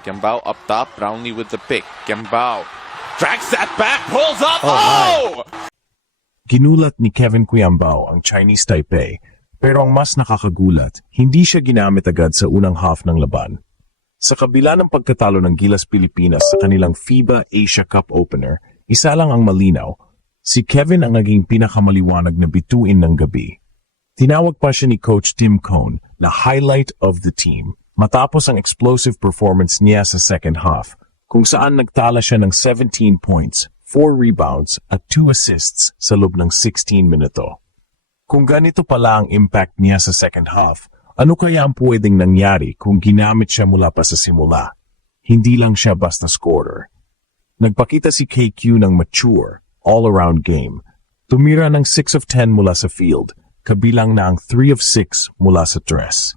Gambao up top, Brownlee with the pick. Gambao tracks that back, pulls up. Oh! Ginulat ni Kevin Quiambao ang Chinese Taipei, pero ang mas nakakagulat, hindi siya ginamit agad sa unang half ng laban. Sa kabila ng pagkatalo ng Gilas Pilipinas sa kanilang FIBA Asia Cup opener, isa lang ang malinaw, si Kevin ang naging pinakamaliwanag na bituin ng gabi. Tinawag pa siya ni Coach Tim Cone na highlight of the team matapos ang explosive performance niya sa second half, kung saan nagtala siya ng 17 points, 4 rebounds at 2 assists sa loob ng 16 minuto. Kung ganito pala ang impact niya sa second half, ano kaya ang pwedeng nangyari kung ginamit siya mula pa sa simula? Hindi lang siya basta scorer. Nagpakita si KQ ng mature, all-around game. Tumira ng 6 of 10 mula sa field, kabilang na ang 3 of 6 mula sa tres.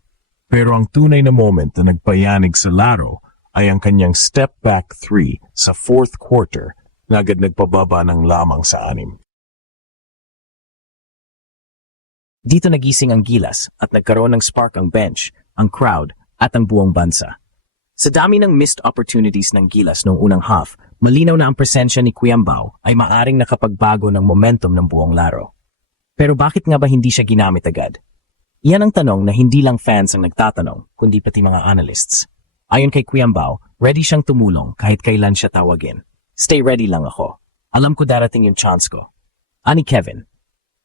Pero ang tunay na moment na nagpayanig sa laro ay ang kanyang step-back 3 sa fourth quarter na agad nagpababa ng lamang sa 6. Dito nagising ang Gilas at nagkaroon ng spark ang bench, ang crowd at ang buong bansa. Sa dami ng missed opportunities ng Gilas noong unang half, malinaw na ang presensya ni Quiambao ay maaring nakapagbago ng momentum ng buong laro. Pero bakit nga ba hindi siya ginamit agad? Iyan ang tanong na hindi lang fans ang nagtatanong, kundi pati mga analysts. Ayon kay Quiambao, ready siyang tumulong kahit kailan siya tawagin. Stay ready lang ako. Alam ko darating yung chance ko. Ani Kevin.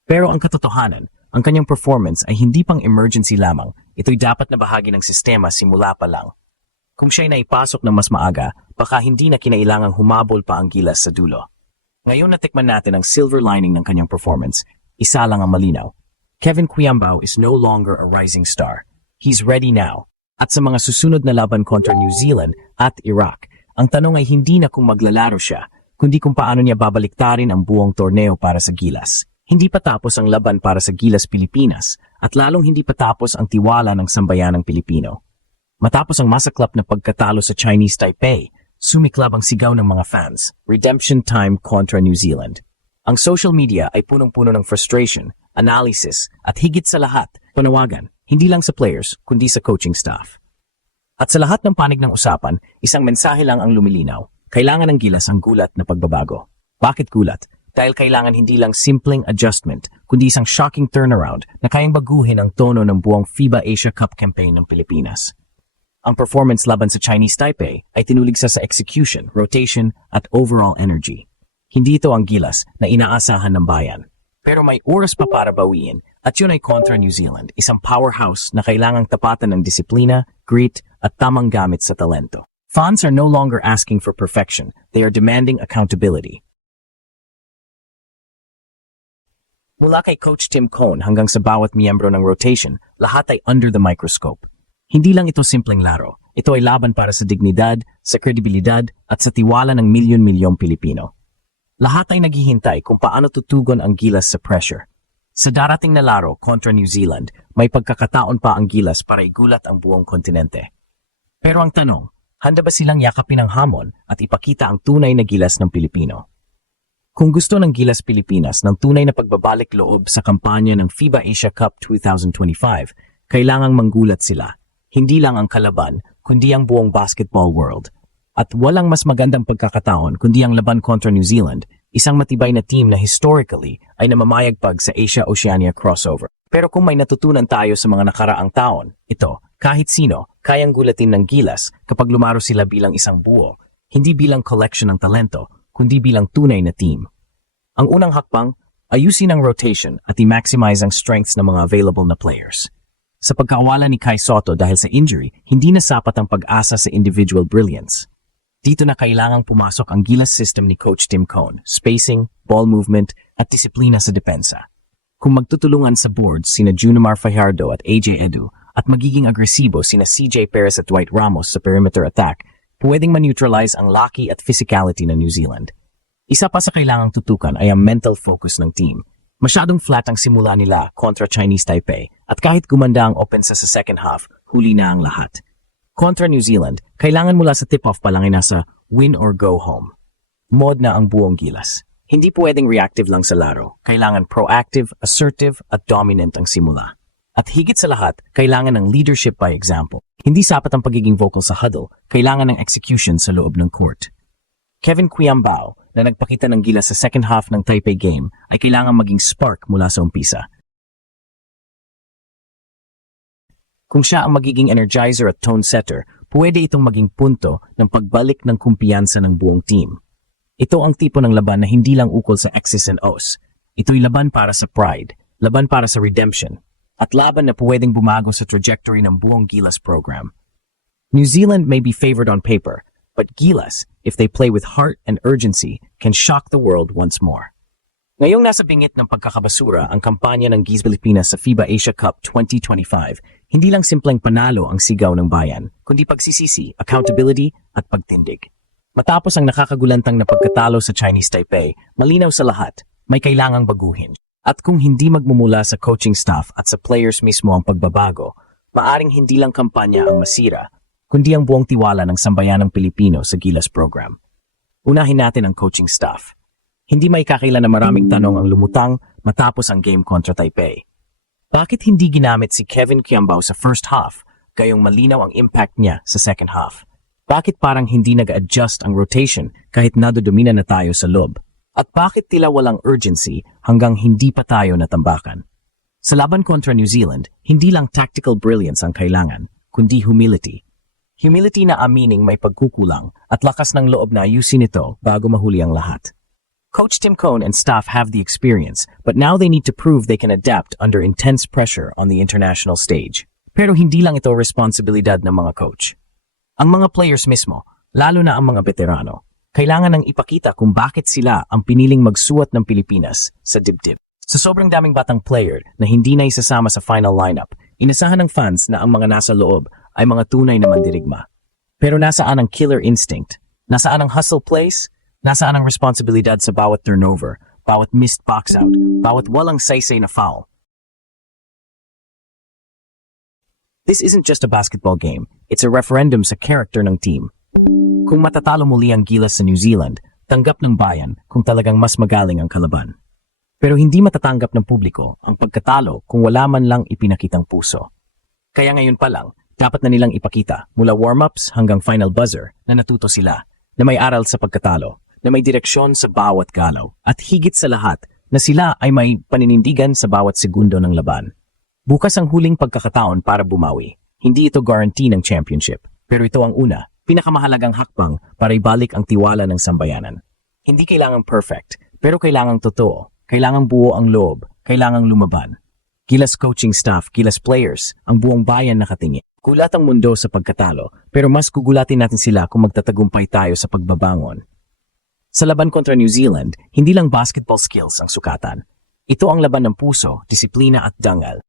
Pero ang katotohanan, ang kanyang performance ay hindi pang emergency lamang. Ito'y dapat na bahagi ng sistema simula pa lang. Kung siya'y naipasok ng mas maaga, baka hindi na kinailangang humabol pa ang Gilas sa dulo. Ngayon natikman natin ang silver lining ng kanyang performance. Isa lang ang malinaw. Kevin Quiambao is no longer a rising star. He's ready now. At sa mga susunod na laban kontra New Zealand at Iraq, ang tanong ay hindi na kung maglalaro siya, kundi kung paano niya babaliktarin ang buong torneo para sa Gilas. Hindi pa tapos ang laban para sa Gilas Pilipinas at lalong hindi pa tapos ang tiwala ng sambayanang Pilipino. Matapos ang masaklap na pagkatalo sa Chinese Taipei, sumiklab ang sigaw ng mga fans, redemption time kontra New Zealand. Ang social media ay punong-puno ng frustration, analysis at higit sa lahat, panawagan, hindi lang sa players kundi sa coaching staff. At sa lahat ng panig ng usapan, isang mensahe lang ang lumilinaw. Kailangan ng Gilas ang gulat na pagbabago. Bakit gulat? Dahil kailangan hindi lang simpleng adjustment, kundi isang shocking turnaround na kayang baguhin ang tono ng buong FIBA Asia Cup campaign ng Pilipinas. Ang performance laban sa Chinese Taipei ay tinulig sa execution, rotation at overall energy. Hindi ito ang Gilas na inaasahan ng bayan. Pero may oras pa para bawiin at yun ay kontra New Zealand, isang powerhouse na kailangang tapatan ng disiplina, grit at tamang gamit sa talento. Fans are no longer asking for perfection, they are demanding accountability. Mula kay Coach Tim Cone hanggang sa bawat miyembro ng rotation, lahat ay under the microscope. Hindi lang ito simpleng laro, ito ay laban para sa dignidad, sa kredibilidad at sa tiwala ng milyon-milyong Pilipino. Lahat ay naghihintay kung paano tutugon ang Gilas sa pressure. Sa darating na laro kontra New Zealand, may pagkakataon pa ang Gilas para igulat ang buong kontinente. Pero ang tanong, handa ba silang yakapin ang hamon at ipakita ang tunay na Gilas ng Pilipino? Kung gusto ng Gilas Pilipinas ng tunay na pagbabalik loob sa kampanya ng FIBA Asia Cup 2025, kailangang manggulat sila. Hindi lang ang kalaban, kundi ang buong basketball world. At walang mas magandang pagkakataon kundi ang laban kontra New Zealand, isang matibay na team na historically ay namamayagpag sa Asia-Oceania crossover. Pero kung may natutunan tayo sa mga nakaraang taon, ito, kahit sino, kayang gulatin ng Gilas kapag lumaro sila bilang isang buo, hindi bilang collection ng talento, kundi bilang tunay na team. Ang unang hakbang, ayusin ang rotation at i-maximize ang strengths ng mga available na players. Sa pagkawala ni Kai Sotto dahil sa injury, hindi na sapat ang pag-asa sa individual brilliance. Dito na kailangang pumasok ang Gilas system ni Coach Tim Cone, spacing, ball movement, at disiplina sa depensa. Kung magtutulungan sa boards sina Junimar Fajardo at AJ Edu at magiging agresibo sina CJ Perez at Dwight Ramos sa perimeter attack, pwedeng ma-neutralize ang laki at physicality ng New Zealand. Isa pa sa kailangang tutukan ay ang mental focus ng team. Masyadong flat ang simula nila kontra Chinese Taipei at kahit gumanda ang offense sa second half, huli na ang lahat. Kontra New Zealand, kailangan mula sa tip-off pa lang ay nasa win or go home. Mod na ang buong Gilas. Hindi pwedeng reactive lang sa laro. Kailangan proactive, assertive at dominant ang simula. At higit sa lahat, kailangan ng leadership by example. Hindi sapat ang pagiging vocal sa huddle, kailangan ng execution sa loob ng court. Kevin Quiambao, na nagpakita ng gilas sa second half ng Taipei game, ay kailangan maging spark mula sa umpisa. Kung siya ang magiging energizer at tone setter, pwede itong maging punto ng pagbalik ng kumpiyansa ng buong team. Ito ang tipo ng laban na hindi lang ukol sa X's and O's. Ito'y laban para sa pride, laban para sa redemption, at laban na pwedeng bumago sa trajectory ng buong Gilas program. New Zealand may be favored on paper, but Gilas, if they play with heart and urgency, can shock the world once more. Ngayong nasa bingit ng pagkakabasura ang kampanya ng Gilas Pilipinas sa FIBA Asia Cup 2025, hindi lang simpleng panalo ang sigaw ng bayan, kundi pagsisisi, accountability at pagtindig. Matapos ang nakakagulantang na pagkatalo sa Chinese Taipei, malinaw sa lahat, may kailangang baguhin. At kung hindi magmumula sa coaching staff at sa players mismo ang pagbabago, maaring hindi lang kampanya ang masira, kundi ang buong tiwala ng sambayanang Pilipino sa Gilas program. Unahin natin ang coaching staff. Hindi may kakailan na maraming tanong ang lumutang matapos ang game kontra Taipei. Bakit hindi ginamit si Kevin Quiambao sa first half, gayong malinaw ang impact niya sa second half? Bakit parang hindi nag-adjust ang rotation kahit nadodomina na tayo sa loob? At bakit tila walang urgency hanggang hindi pa tayo natambakan? Sa laban kontra New Zealand, hindi lang tactical brilliance ang kailangan, kundi humility. Humility na amining may pagkukulang at lakas ng loob na ayusin ito bago mahuli ang lahat. Coach Tim Cone and staff have the experience, but now they need to prove they can adapt under intense pressure on the international stage. Pero hindi lang ito responsibilidad ng mga coach. Ang mga players mismo, lalo na ang mga veterano, kailangan nang ipakita kung bakit sila ang piniling magsuot ng Pilipinas sa dibdib. Sa sobrang daming batang player na hindi na isasama sa final lineup, inasahan ng fans na ang mga nasa loob ay mga tunay na mandirigma. Pero nasaan ang killer instinct? Nasaan ang hustle plays? Nasaan ang responsibilidad sa bawat turnover, bawat missed box out, bawat walang saysay na foul? This isn't just a basketball game, it's a referendum sa character ng team. Kung matatalo muli ang Gilas sa New Zealand, tanggap ng bayan kung talagang mas magaling ang kalaban. Pero hindi matatanggap ng publiko ang pagkatalo kung wala man lang ipinakitang puso. Kaya ngayon pa lang, dapat na nilang ipakita mula warm-ups hanggang final buzzer na natuto sila, na may aral sa pagkatalo, na may direksyon sa bawat galaw, at higit sa lahat na sila ay may paninindigan sa bawat segundo ng laban. Bukas ang huling pagkakataon para bumawi. Hindi ito guarantee ng championship, pero ito ang una, pinakamahalagang hakbang para ibalik ang tiwala ng sambayanan. Hindi kailangang perfect, pero kailangang totoo, kailangang buo ang loob, kailangang lumaban. Gilas coaching staff, Gilas players, ang buong bayan nakatingin. Gulat ang mundo sa pagkatalo, pero mas gugulatin natin sila kung magtatagumpay tayo sa pagbabangon. Sa laban kontra New Zealand, hindi lang basketball skills ang sukatan. Ito ang laban ng puso, disiplina at dangal.